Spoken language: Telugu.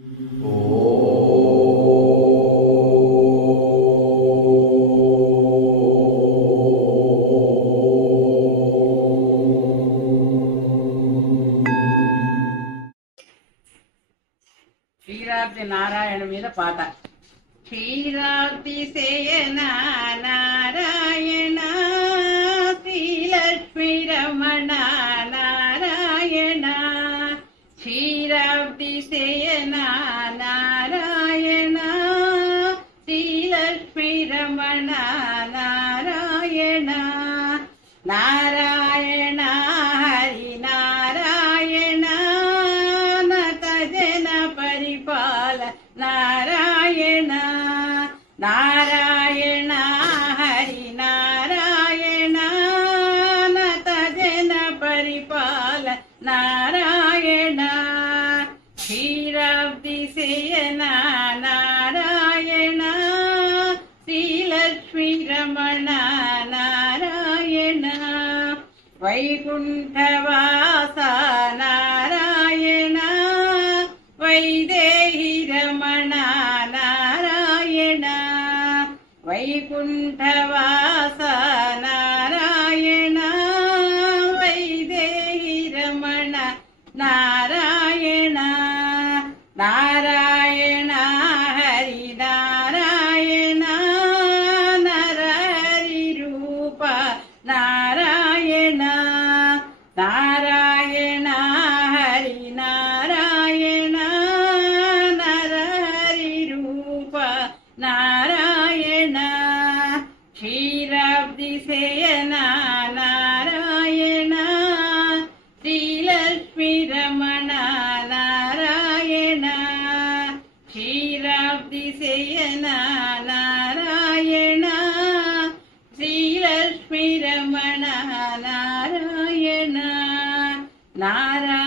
క్షీరాబ్ది నారాయణ మీద పాట. క్షీరాబ్ది శయన నారాయణ శ్రీలక్ష్మీ రమణ నారాయణ, క్షీరాబ్ది శయన నారాయణ శ్రీలక్ష్మీ రమణ నారాయణ, నారాయణ హరి నారాయణ నత జన పరిపాల నారాయణ, నారాయణ హరి నారాయణ నత జన పరిపాల నారాయణ, క్షీరాబ్ది శయన నారాయణ శ్రీలక్ష్మీ రమణ నారాయణ, వైకుంఠవాస నారాయణ వైదేహి రమణ నారాయణ, వైకుంఠవాస నారాయణ వైదేహి రమణ నారాయణ, నారాయణ హరి నారాయణ నరహరి రూప నారాయణ, నారాయణ హరి నారాయణ నరహరి రూప నారాయణ, క్షీరాబ్ది శయన నారాయణ శ్రీలక్ష్మీ రమణ నారాయణ, క్షీరాబ్ది శయన నారాయణ శ్రీలక్ష్మీ రమణ నారాయణ, నారాయణ